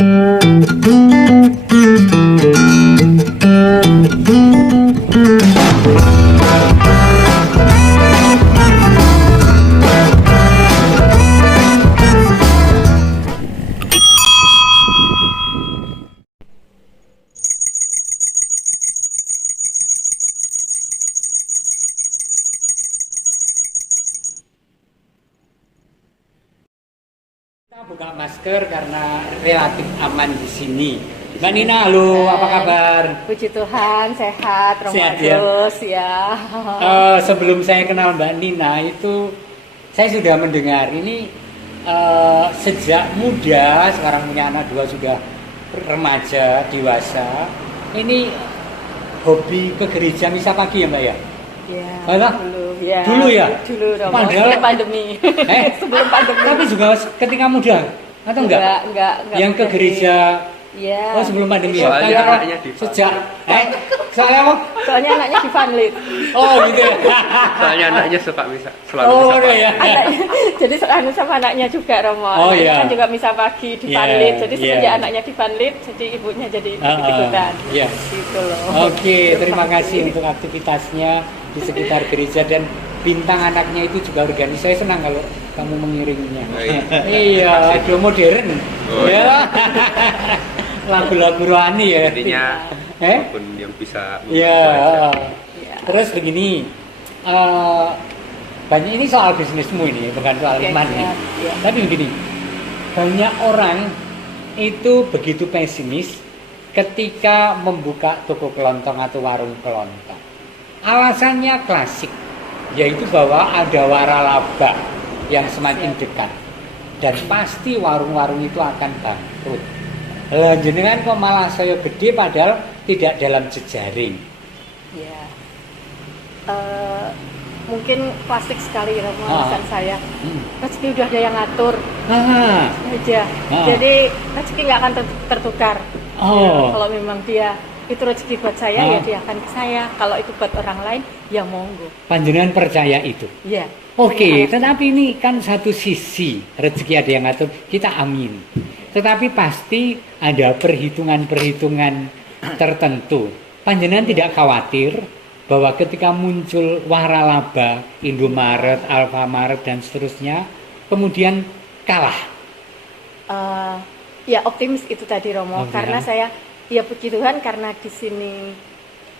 Kita buka masker karena relatif aman di sini. Mbak Nina, halo, apa kabar? Puji Tuhan, sehat, Sehat, ya? Romadhus, ya. Sebelum saya kenal Mbak Nina itu saya sudah mendengar ini sejak muda, sekarang punya anak 2 sudah remaja, dewasa. Ini hobi ke gereja misa pagi ya Mbak ya? Ya, Alah, dulu ya. dulu ya? Dulu, Romo, Padahal- sebelum pandemi. Sebelum pandemi. Tapi juga ketika muda atau enggak? Enggak Yang ke gereja. Ya. Oh, sebelum pandemi ya? Soalnya Kalau anaknya di sejak soalnya apa? Soalnya anaknya di Vanlit. Oh gitu ya. Soalnya anaknya suka misa, selalu Oh misa udah pagi. ya. Anaknya, jadi sama anaknya juga, Romo. Oh, Anaknya iya. kan juga misa pagi di Iya, Vanlit. Jadi iya. semenjak anaknya di Vanlit, jadi ibunya jadi ikut-ikutan. Iya. Gitu loh. Oke, terima kasih untuk aktivitasnya di sekitar gereja dan bintang anaknya itu juga organis. Saya senang kalau kamu mengiringinya. Oh, iya. Iya, ada modern. Oh, Ya. Lagu-lagu rohani ya. Intinya Eh? apapun yang bisa Iya. Iya. Terus begini, banyak ini soal bisnismu ini, bukan soal Oke, iman nih. iya. Tapi begini, banyak orang itu begitu pesimis ketika membuka toko kelontong atau warung kelontong. Alasannya klasik, yaitu bahwa ada waralaba yang semakin dekat dan pasti warung-warung itu akan bangkrut. Lah jenengan kok malah saya gede padahal tidak dalam jejaring. Ya, mungkin klasik sekali Romo alasan saya. Rezeki udah ada yang ngatur Ah, aja. Ah. Jadi rezeki nggak akan tertukar. Oh. Ya, kalau memang dia itu rezeki buat saya, Ah. ya dia akan ke saya. Kalau itu buat orang lain, ya monggo. panjenengan percaya itu. Ya. Oke, tetapi ini kan satu sisi rezeki ada yang ngatur, kita amin. Tetapi pasti ada perhitungan-perhitungan tertentu. Panjenengan tidak khawatir bahwa ketika muncul waralaba, Indomaret, Alfamaret dan seterusnya, kemudian kalah. Ya optimis itu tadi Romo, Oh, karena ya. saya ya puji Tuhan karena di sini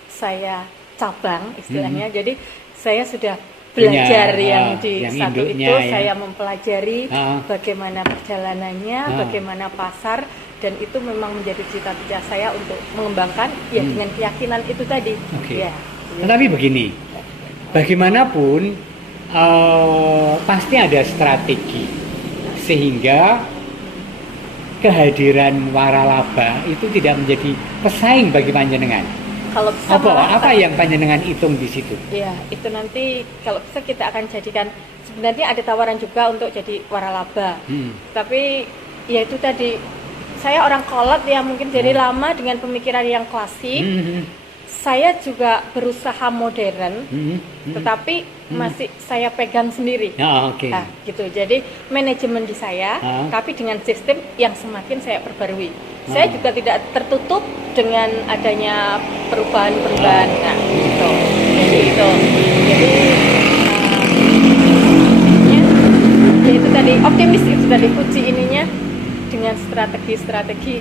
saya cabang istilahnya, jadi saya sudah belajar Punya, yang yang di satu induknya, itu, ya. saya mempelajari Ah. bagaimana perjalanannya, bagaimana pasar, dan itu memang menjadi cita-cita saya untuk mengembangkan ya dengan keyakinan itu tadi. Oke. Ya. Tetapi begini, bagaimanapun pasti ada strategi sehingga kehadiran waralaba itu tidak menjadi pesaing bagi panjenengan. Kalau bisa Apa yang panjenengan hitung di situ? ya, itu nanti kalau bisa kita akan jadikan, sebenarnya ada tawaran juga untuk jadi waralaba. Tapi ya itu tadi, saya orang kolot ya mungkin jadi lama dengan pemikiran yang klasik. Saya juga berusaha modern, tetapi masih saya pegang sendiri. Oh, oke. Nah, gitu. Jadi manajemen di saya, tapi dengan sistem yang semakin saya perbarui. Saya juga tidak tertutup dengan adanya perubahan-perubahan. Nah, gitu. Jadi itu. Jadi ya itu tadi optimis itu tadi kunci ininya dengan strategi-strategi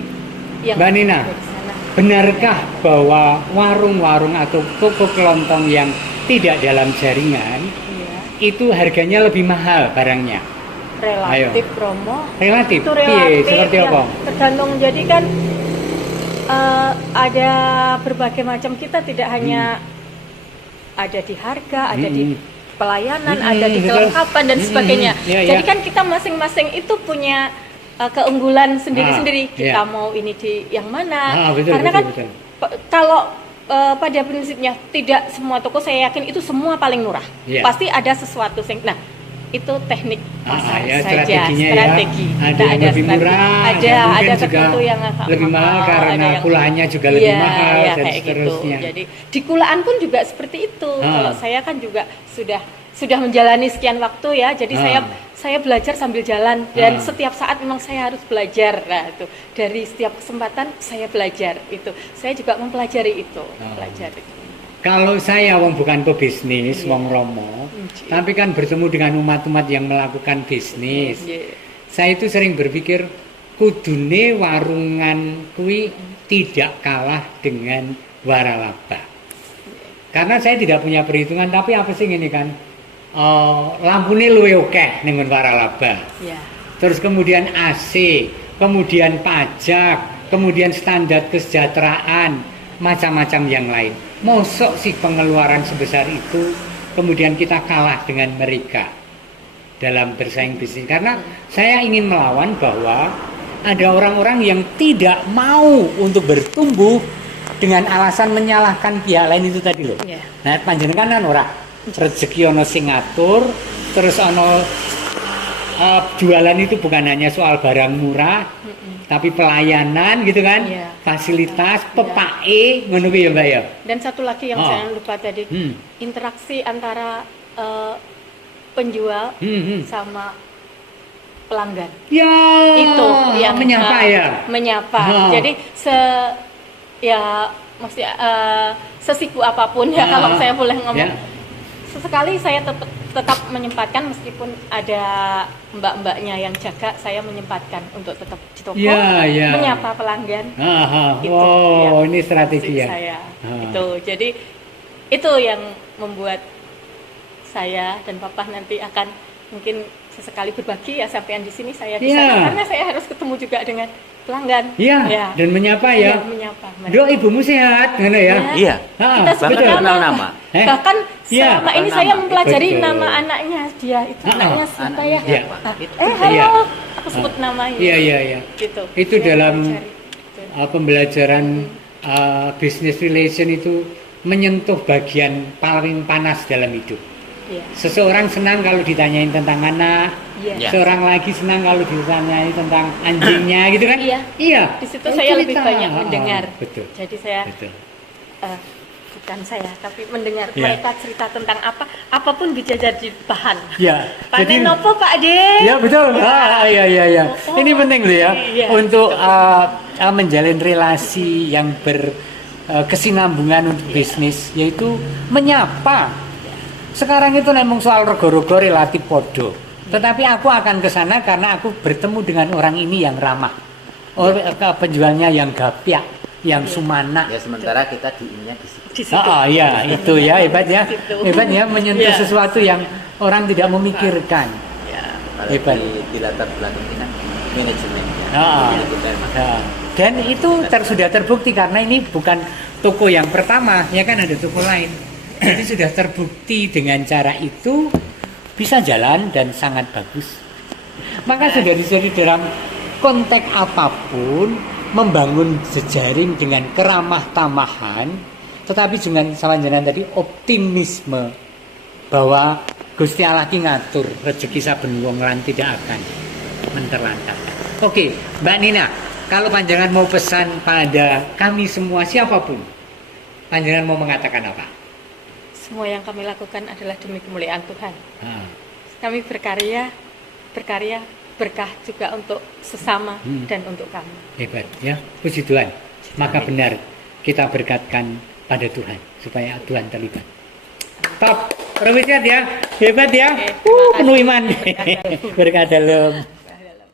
yang Mbak Nina, ada di sana. benarkah bahwa warung-warung atau toko kelontong yang tidak dalam jaringan Iya. itu harganya lebih mahal barangnya? Relatif promo Relatif? itu Piye? relatif Seperti ya, apa? tergantung. Jadi kan ada berbagai macam, kita tidak hanya ada di harga, ada di pelayanan, ada di betul. kelengkapan dan sebagainya. Iya, Jadi iya. kan kita masing-masing itu punya keunggulan sendiri-sendiri. Kita iya. mau ini di yang mana? Betul, Karena betul, kan betul. kalau pada prinsipnya tidak semua toko saya yakin itu semua paling murah. Iya. Pasti ada sesuatu nah itu teknik pasar ya, saja, strateginya strategi. ya, ada Kita yang lebih strategi. murah, ada mungkin juga tertentu yang agak lebih mahal ada karena yang- pulaannya juga lebih mahal dan kayak seterusnya. Gitu. Jadi di kulaan pun juga seperti itu. Kalau saya kan juga sudah sudah menjalani sekian waktu ya, jadi Ah. saya belajar sambil jalan dan Ah. setiap saat memang saya harus belajar. Nah, itu dari setiap kesempatan saya belajar itu. Saya juga mempelajari itu, pelajari. Kalau saya wong bukan pebisnis, Iya. wong romo, Iya. tapi kan bertemu dengan umat-umat yang melakukan bisnis. Iya. Saya itu sering berpikir kudune warungan kuwi tidak kalah dengan waralaba. Karena saya tidak punya perhitungan, tapi apa sih ini kan? Lampune luwih akeh ning waralaba. Ya. Terus kemudian AC, kemudian pajak, kemudian standar kesejahteraan, macam-macam yang lain. Mosok sih pengeluaran sebesar itu, kemudian kita kalah dengan mereka dalam bersaing bisnis. Karena saya ingin melawan bahwa ada orang-orang yang tidak mau untuk bertumbuh dengan alasan menyalahkan pihak lain itu tadi loh. Ya. Nah, panjenengan kan ora rezeki ono sing ngatur, terus ono jualan itu bukan hanya soal barang murah, tapi pelayanan gitu kan, Iya. fasilitas, Iya. pepake, ngono kuwi ya Mbak ya. Dan satu lagi yang Oh. saya lupa tadi, interaksi antara penjual sama pelanggan. Ya, Itu yang menyapa ya. menyapa. Oh. Jadi ya maksudnya sesiku apapun ya, Ah. kalau saya boleh ngomong. Ya. Sesekali saya tetap menyempatkan meskipun ada mbak-mbaknya yang jaga, saya menyempatkan untuk tetap di toko Ya, ya. menyapa pelanggan. Aha. Itu Oh, yang ini strategi ya. saya. Ah. Jadi itu yang membuat saya dan papa nanti akan mungkin sesekali berbagi ya, sampean di sini saya bisa, Ya. karena saya harus ketemu juga dengan pelanggan. Iya, Ya. dan menyapa ya. Iya, menyapa mereka. Dok, ibumu sehat, ngono ya. Iya. Ah, Kita sebut betul. nama. nama. Bahkan Iya, selama ini nama. saya mempelajari Betul. nama anaknya dia itu anaknya siapa ya? Iya. Halo, Iya. aku sebut namanya. Iya, iya, iya. Gitu. Itu Saya dalam pelajari. Gitu. pembelajaran business relation itu menyentuh bagian paling panas dalam hidup. Iya. Seseorang senang kalau ditanyain tentang anak, Iya. seorang lagi senang kalau ditanyain tentang anjingnya gitu kan? Iya. Iya. Di situ Oh, saya lebih cerita. banyak mendengar. Betul. Jadi saya Betul. bukan saya, tapi mendengar Iya. mereka cerita tentang apapun bisa jadi bahan. Ya. Panen nopo Pak De? Ya betul. Iya iya iya. Oh, Ini penting loh ya iya. untuk menjalin relasi yang berkesinambungan untuk bisnis, yaitu menyapa. Sekarang itu memang soal rego-rego relatif podo. Tetapi aku akan ke sana karena aku bertemu dengan orang ini yang ramah. Penjualnya yang gapiak, yang sumana. Ya sementara kita diinnya di situ. Di situ. Ya itu ya hebat ya. Gitu. Hebat ya menyentuh Ya. sesuatu yang orang tidak memikirkan. Ya. Kalau Hebat. di latar belakang kita manajemennya. Ah. Jadi kita emang Ya. Dan itu sudah terbukti karena ini bukan toko yang pertama, ya kan ada toko lain. Jadi sudah terbukti dengan cara itu bisa jalan dan sangat bagus. Maka saudari-saudari dalam konteks apapun membangun jejaring dengan keramah tamahan, tetapi dengan sawanjanan tadi optimisme bahwa Gusti Allah ki ngatur rezeki saben wong lan tidak akan menterlantarkan. Oke, Mbak Nina, kalau panjangan mau pesan pada kami semua siapapun, panjangan mau mengatakan apa? Semua yang kami lakukan adalah demi kemuliaan Tuhan. Ah, Kami berkarya berkah juga untuk sesama dan untuk kami. hebat ya, puji Tuhan. Maka benar kita berkatkan pada Tuhan supaya Tuhan terlibat. Top, perwisiat ya, hebat ya, Oke, terima penuh kasih. iman. Berkah dalam. Berkah dalam.